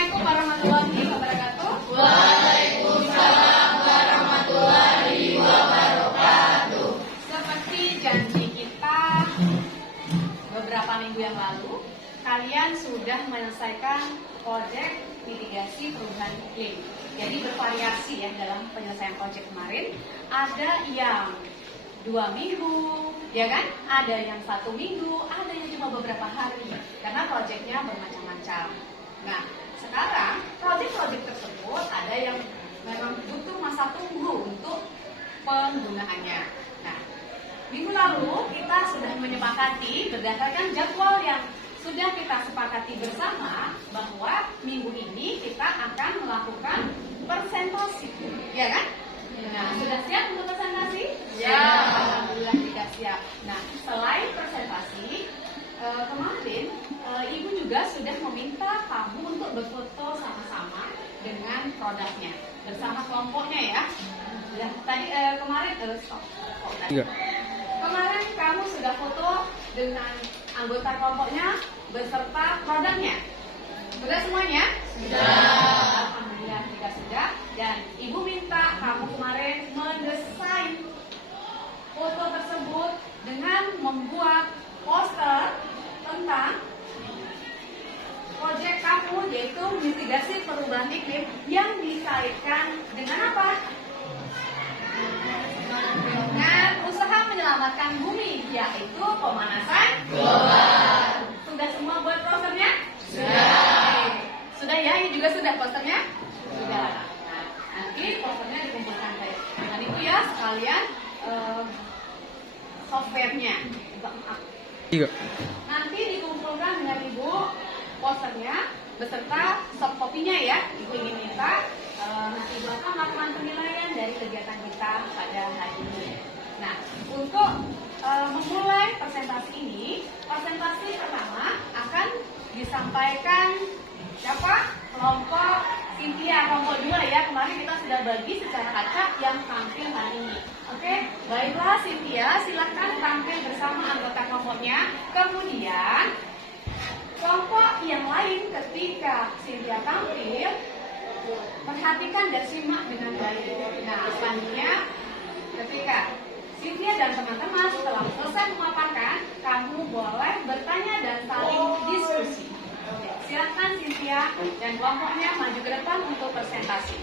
Assalamualaikum warahmatullahi wabarakatuh. Waalaikumsalam warahmatullahi wabarakatuh. Seperti janji kita beberapa minggu yang lalu, kalian sudah menyelesaikan proyek mitigasi perubahan iklim. Jadi bervariasi ya dalam penyelesaian proyek kemarin. Ada yang 2 minggu, ya kan? Ada yang 1 minggu, ada yang cuma beberapa hari. Karena proyeknya bermacam-macam. Nah, sekarang proyek-proyek tersebut ada yang memang butuh masa tunggu untuk penggunaannya. Nah, minggu lalu kita sudah menyepakati berdasarkan jadwal yang sudah kita sepakati bersama bahwa minggu ini kita akan melakukan presentasi, ya kan? Nah, sudah siap untuk presentasi? Ya. Alhamdulillah tidak siap. Nah, selain presentasi, kemarin Ibu juga sudah meminta kamu untuk berfoto sama-sama dengan produknya bersama kelompoknya ya. Dan tadi kemarin kemarin kamu sudah foto dengan anggota kelompoknya beserta produknya. Sudah semuanya? Sudah. Alhamdulillah tidak sudah. Dan Ibu minta kamu kemarin mendesain foto tersebut dengan membuat poster tentang proyek kamu, yaitu mitigasi perubahan iklim yang dikaitkan dengan apa? Dengan usaha menyelamatkan bumi, yaitu pemanasan global. Sudah semua buat posternya? Sudah. Sudah ya, ini juga sudah posternya? Sudah. Nah, nanti posternya dikumpulkan dengan Ibu ya sekalian softwarenya. Nanti dikumpulkan dengan Ibu posternya beserta soft copy-nya ya. Ibu ingin minta nanti Ibu akan melakukan penilaian dari kegiatan kita pada hari ini. Nah, untuk memulai presentasi ini, presentasi pertama akan disampaikan siapa? Kelompok Cynthia, kelompok 2 ya. Kemarin kita sudah bagi secara acak yang tampil hari ini. Oke, baiklah Cynthia, silakan tampil bersama anggota kelompoknya. Kemudian kelompok yang lain ketika Cynthia tampil, perhatikan dan simak dengan baik. Nah, selanjutnya ketika Cynthia dan teman-teman setelah selesai memaparkan, kamu boleh bertanya dan saling diskusi. Silakan Cynthia dan kelompoknya maju ke depan untuk presentasi.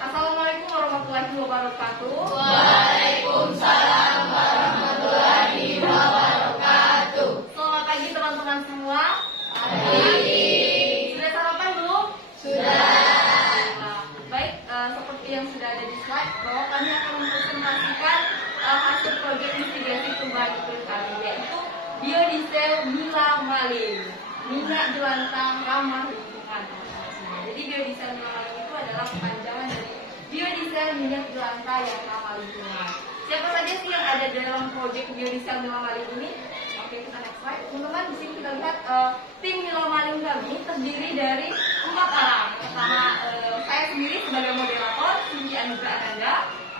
Assalamualaikum warahmatullahi wabarakatuh. Waalaikumsalam warahmatullahi wabarakatuh. Selamat pagi teman-teman semua. Pagi. Sudah sarapan belum? Sudah. Baik, seperti yang sudah ada di slide, bahwa kami akan mempresentasikan hasil proyek mitigasi perubahan iklim kami, yaitu biodiesel Mila Malin, minyak jelantah ramah lingkungan. Jadi biodiesel Mila Malin itu adalah kepanjangan dari biodiesel minyak jelantah yang ramah lingkungan. Siapa saja sih yang ada dalam proyek biodiesel Mila Malin ini? Oke, kita next slide. Teman-teman, di sini kita lihat tim Mila Malin kami terdiri dari 4 orang. Pertama, saya sendiri sebagai moderator, Cindy Anugrah Ananda.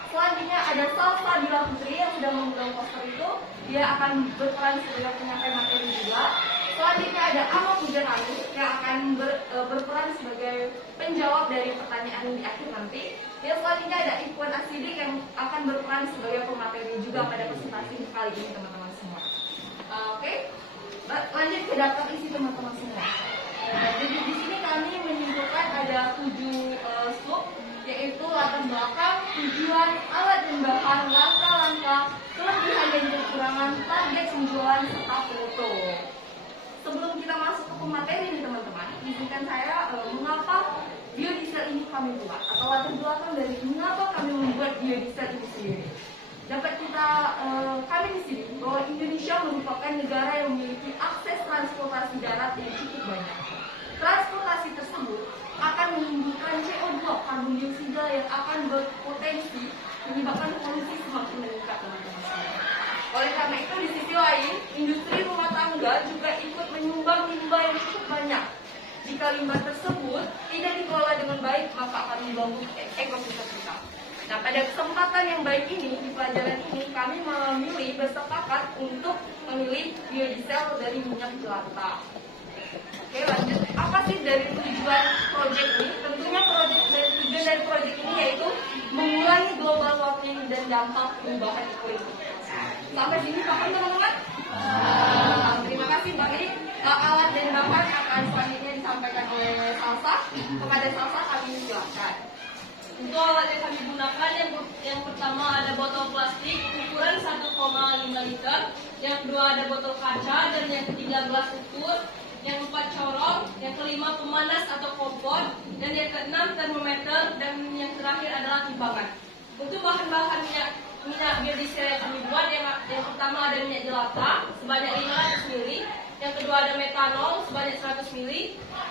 Selanjutnya ada Salsa Bila Putri yang sudah memegang poster itu. Dia akan berperan sebagai penyampaian materi juga. Selanjutnya ada Ama Pujarani yang akan berperan sebagai penjawab dari pertanyaan di akhir nanti. Dan selanjutnya ada Ikhwan Asidik yang akan berperan sebagai pemateri juga pada presentasi kali ini teman-teman semua. Oke, lanjut ke daftar isi teman-teman semua. Jadi di sini kami menyimpulkan ada 7 sub, yaitu latar belakang, tujuan, alat dan bahan, langkah-langkah, kelebihan dan kekurangan, target penjualan, serta foto. Sebelum kita masuk ke pemateri nih teman-teman, izinkan saya mengapa biodiesel ini kami buat, atau latar belakang dari mengapa kami membuat biodiesel ini sendiri. Dapat kami di sini bahwa Indonesia merupakan negara yang memiliki akses transportasi darat yang cukup banyak. Transportasi tersebut akan menimbulkan CO2 karbon dioksida yang akan berpotensi menyebabkan polusi semakin meningkat teman-teman sekalian. Oleh karena itu di sisi lain, industri rumah tangga juga ikut menyumbang limbah yang cukup banyak. Jika limbah tersebut tidak dikelola dengan baik, maka akan mengganggu ekosistem kita. Nah, pada kesempatan yang baik ini, di pelajaran ini, kami memilih bersepakat untuk memilih biodiesel dari minyak jelantah. Oke, lanjut. apa sih dari tujuan project ini? Tentunya tujuan dari project ini yaitu mengurangi global warming dan dampak perubahan iklim. Sampai sini paham teman-teman? Terima kasih Bang. Ini alat dan bahan akan selanjutnya disampaikan oleh Salsa. Kepada Salsa kami silakan. Untuk alat yang kami gunakan yang pertama ada botol plastik ukuran 1,5 liter, yang kedua ada botol kaca, dan yang ketiga gelas ukur, yang keempat corong, yang kelima pemanas atau kompor, dan yang keenam termometer, dan yang terakhir adalah timbangan. Untuk bahan-bahan minyak biodiesel yang kami buat, yang pertama ada minyak jelantah sebanyak 500 ml, yang kedua ada metanol sebanyak 100 ml,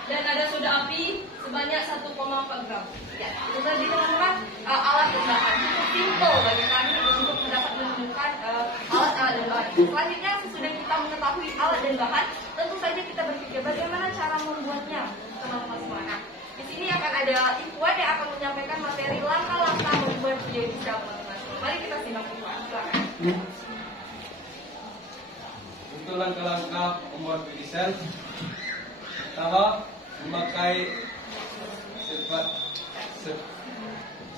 dan ada soda api sebanyak 1,4 gram. Ya, itu tadi teman-teman alat dan bahan. Cukup simpel bagi kami untuk mendapat menemukan alat-alat dan bahan. Selanjutnya sesudah kita mengetahui alat dan bahan, tentu saja kita berpikir bagaimana cara membuatnya, teman-teman semua. Nah, di sini akan ada Ikhwan yang akan menyampaikan materi langkah-langkah membuat biodiesel, teman-teman. Mari kita simak Ikhwan. Silakan. Untuk langkah-langkah membuat biodiesel, pertama memakai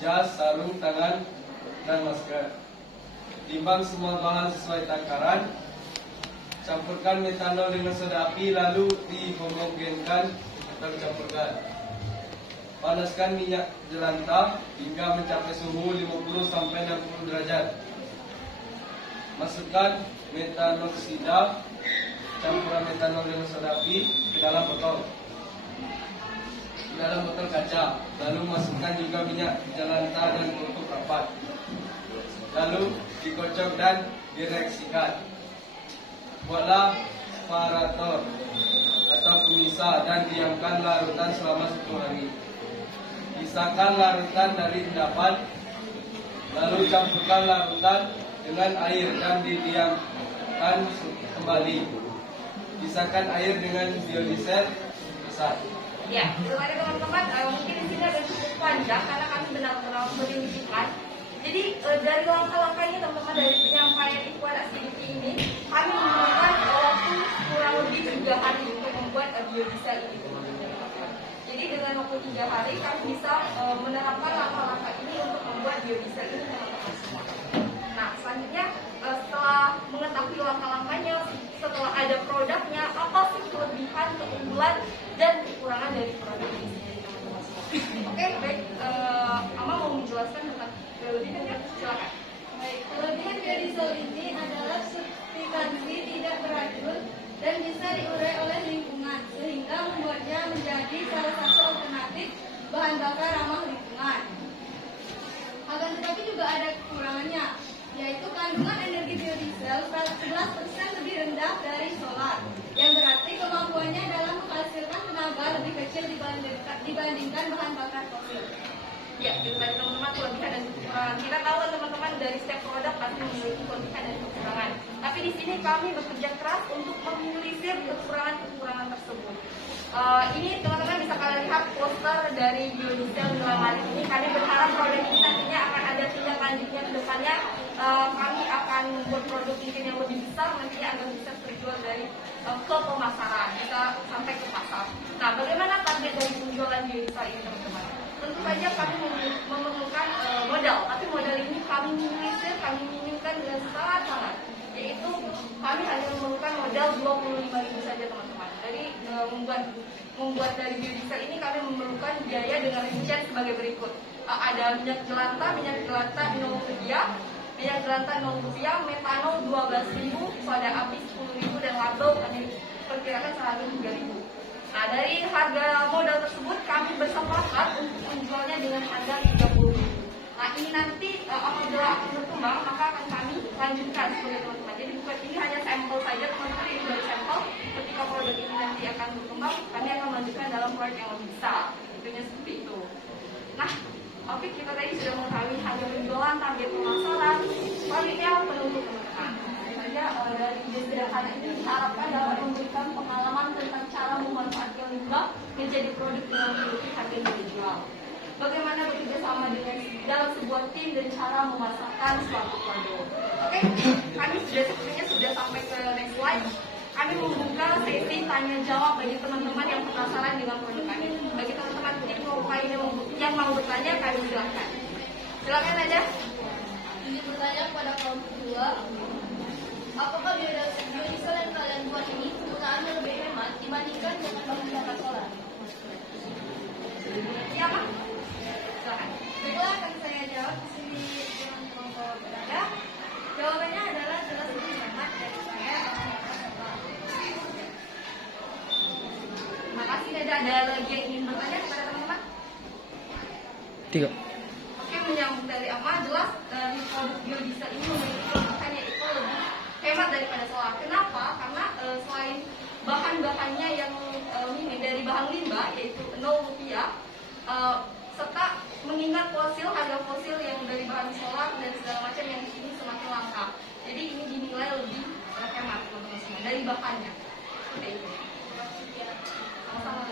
jas, sarung tangan, dan masker. Timbang semua bahan sesuai takaran. Campurkan metanol dengan soda api lalu dihomogenkan atau campurkan. Panaskan minyak jelantah hingga mencapai suhu 50-60 derajat. Masukkan metanoksida campuran metanol dengan soda api ke dalam botol kaca. Lalu masukkan juga minyak jelantah dan tutup rapat. Lalu dikocok dan direaksikan. Buatlah separator atau pemisah dan diamkan larutan selama 1 hari. Pisahkan larutan dari endapan, lalu campurkan larutan dengan air dan didiamkan kembali. Pisahkan air dengan biodiesel besar. Ya, terima kasih teman-teman. Mungkin di sini ada cukup panjang karena kami benar-benar merincikan. Jadi dari langkah-langkahnya teman-teman, dari penyampaian Ikhwan Asidiki ini, kami memerlukan waktu kurang lebih 3 hari untuk membuat biodiesel ini, teman-teman. Jadi dengan waktu 3 hari kami bisa menerapkan langkah-langkah ini untuk membuat biodiesel ini, teman-teman semua. Nah, selanjutnya setelah mengetahui langkah-langkahnya, setelah ada produknya, apa sih kelebihan, keunggulan, dan kekurangan dari produk ini sendiri, teman-teman semua. Oke, baik. Ama mau menjelaskan tentang kelebihannya, silakan. Baik, kelebihan biodiesel ini adalah substansi tidak beracun dan bisa diurai oleh lingkungan, sehingga membuatnya menjadi salah satu alternatif bahan bakar ramah lingkungan. Akan tetapi juga ada kekurangannya, yaitu kandungan energi biodiesel 11% lebih rendah dari solar, yang berarti kemampuannya dalam menghasilkan tenaga lebih kecil dibandingkan bahan bakar fosil. Ya, itu tadi teman-teman kelebihan dan kekurangan. Kita tahu teman-teman dari setiap produk pasti memiliki kelebihan dan kekurangan. Tapi di sini kami bekerja keras untuk meminimalisir kekurangan-kekurangan tersebut. Ini teman-teman bisa kalian lihat poster dari biodiesel Mila Malin ini. Kami berharap produk ini nantinya akan ada tindak lanjutnya ke depannya. Kami akan membuat produk mungkin yang lebih besar, nantinya akan bisa terjual dari ke pemasaran, bisa sampai ke pasar. Nah, bagaimana target dari penjualan biodiesel ini, teman-teman? Tentu saja kami memerlukan modal, tapi modal ini kami minimkan dengan sangat-sangat, yaitu kami hanya memerlukan modal 25.000 saja, teman-teman. Jadi membuat dari biodiesel ini kami memerlukan biaya dengan rincian sebagai berikut. Ada minyak jelantah 0 rupiah, minyak jelantah 0 rupiah, metanol 12.000, soda api 10.000, dan label hanya diperkirakan seharga 3.000. Nah, dari harga modal tersebut kami bersepakat untuk menjualnya dengan harga 30.000. Nah, ini nanti apabila akan berkembang, maka akan kami lanjutkan sebagai teman-teman. Jadi bukan ini hanya sampel saja, teman-teman, ini baru sampel. Ketika produk ini nanti akan berkembang, kami akan melanjutkan dalam proyek yang lebih besar. Tentunya seperti itu. Nah, oke, kita tadi sudah mengetahui harga penjualan, target pemasaran, selanjutnya penutup, teman-teman. Dari ide sederhana ini diharapkan dapat memberikan pengalaman tentang cara memanfaatkan limbah menjadi produk yang memiliki harga yang dijual. Bagaimana bekerja sama dengan dalam sebuah tim dan cara memasarkan suatu produk. Oke, kami sudah sepertinya sudah sampai ke next slide. kami membuka sesi tanya jawab bagi teman-teman yang penasaran dengan produk kami. Bagi teman-teman yang mau bertanya, kami silakan. Silakan aja. Ini bertanya kepada kelompok 2. Apakah biodiesel yang kalian buat ini penggunaannya lebih hemat dibandingkan dengan bahan bakar solar? Siapa? Silakan. Baiklah, akan saya jawab di sini dengan kelompok berada. Jawabannya adalah jelas lebih hemat daripada bahan bakar solar. Terima kasih. Ada lagi yang ingin bertanya kepada teman-teman? 3. Oke, menyambung dari Ama, jelas produk biodiesel ini memiliki kelebihannya itu lebih hemat daripada solar. Kenapa? Karena selain bahan-bahannya yang ini dari bahan limbah, yaitu Rp0, serta mengingat harga fosil yang dari bahan solar dan segala macam yang di sini semakin langka. Jadi ini dinilai lebih hemat teman-teman semua dari bahannya. Seperti itu. Sama-sama.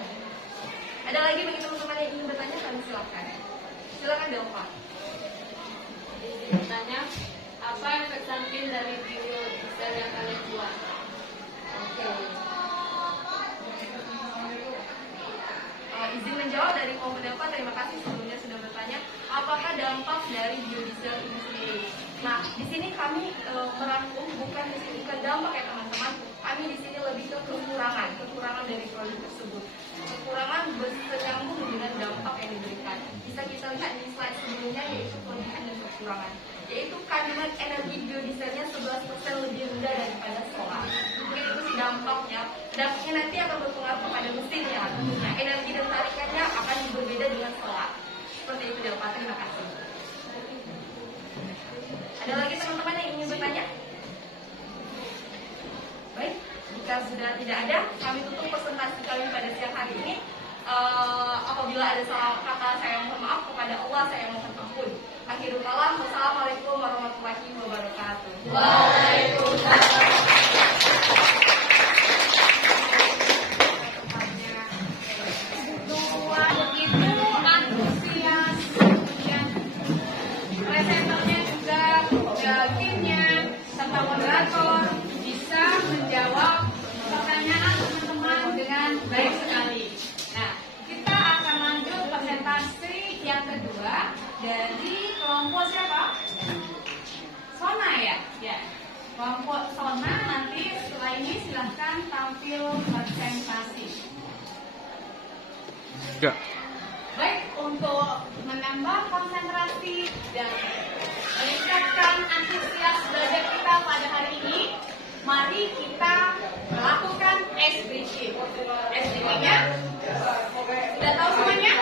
Ada lagi bagi teman-teman yang ingin bertanya, kami silakan. Silakan Delva. Bertanya, apa efek samping dari biodiesel yang kalian buat? Oke. Izin menjawab dari kelompok Delva. Terima kasih sebelumnya sudah bertanya. Apakah dampak dari biodiesel ini sendiri? Nah, di sini kami merangkum bukan dampak ya teman-teman. Kami di sini lebih ke kekurangan dari produk tersebut. Kekurangan bersambung dengan dampak yang diberikan. Bisa kita lihat di slide sebelumnya, yaitu kelebihan dan kekurangan. Yaitu kandungan energi biodieselnya 11% lebih rendah daripada solar. Mungkin itu sih dampaknya. Dampaknya nanti akan berpengaruh kepada mesinnya. Nah, energi dan tarikannya akan berbeda dengan solar. Seperti itu Delpa. Terima kasih. Ada lagi teman-teman yang ingin bertanya? Baik, jika sudah tidak ada, kami tutup presentasi kami pada siang hari ini. Apabila ada salah kata, saya mohon maaf. Kepada Allah saya mohon ampun. Akhirul kalam, wassalamualaikum warahmatullahi wabarakatuh. Waalaikumsalam. Begitu antusias, kemudian presenternya juga, timnya, serta moderator bisa menjawab pertanyaan teman-teman dengan baik sekali. Nah, kita akan lanjut presentasi yang kedua dari kelompok siapa? Sona ya? Ya. Kelompok Sona nanti setelah ini silahkan tampil presentasi. 3. Baik, untuk menambah konsentrasi dan meningkatkan antusias belajar kita pada hari ini, mari kita melakukan ice breathing. Ice breathing-nya sudah tahu semuanya?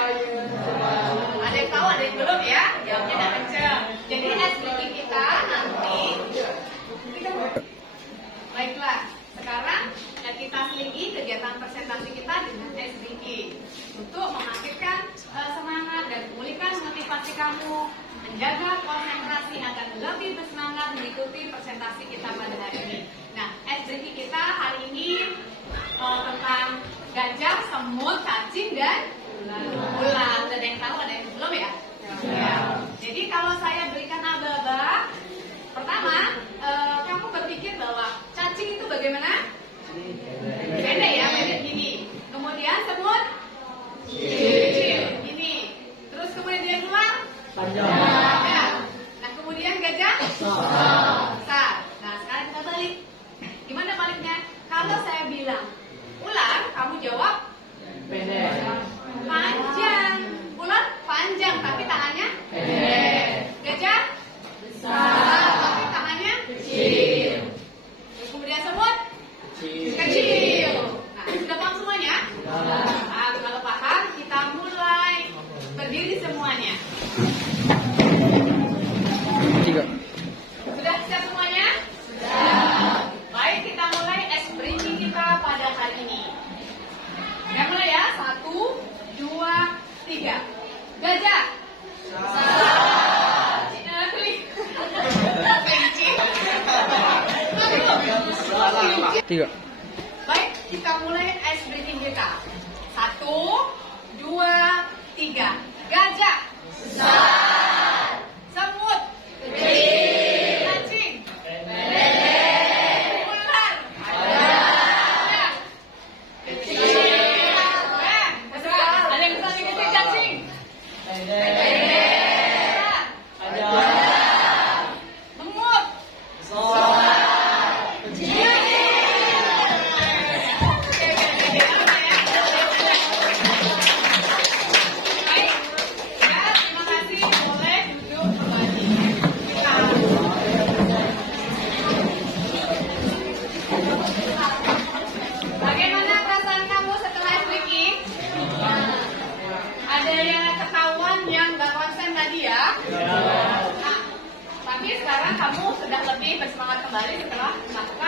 Ada yang tahu, ada yang belum ya? Jawabnya tidak kencang. Jadi ice breathing kita nanti, baiklah, sekarang kita seligi kegiatan presentasi kita dengan ice breathing untuk mengaktifkan semangat dan memulihkan motivasi kamu, menjaga konsentrasi agar lebih bersemangat mengikuti presentasi kita pada hari ini. Nah, ice breathing kita hari ini tentang gajah, semut, cacing, dan ular. Ada yang tahu, ada yang belum ya? Ya. Jadi kalau saya berikan aba-aba, pertama kamu berpikir bahwa cacing itu bagaimana? Pendek ya, pendek gini. Kemudian semut kecil gini. Terus kemudian ular panjang. Nah, kemudian gajah besar. Nah, sekarang kita balik. Gimana baliknya? Kalau saya bilang ular, kamu jawab pendek. Panjang. Ular panjang tapi tangannya pendek. Gajah besar tapi tangannya kecil. Kemudian semut kecil. Nah, sudah paham semuanya? Nah, kalau paham, kita mulai berdiri semuanya. 3. Sudah siap semuanya? Sudah. Baik, kita mulai ice breathing kita pada hari ini. Kita mulai ya. 1, 2, 3. Gajah. Kelinci. 3. Baik, kita mulai ice breathing kita. 1, 2, 3. Gajah besar. Semut kecil. Cacing pendek. Ular panjang. Mengut. Baik. Ya, terima kasih. Boleh duduk kembali. Bagaimana perasaan kamu setelah speaking? Ada yang ketahuan yang gak konsen tadi ya? Nah, tapi sekarang kamu sudah lebih bersemangat kembali setelah melakukan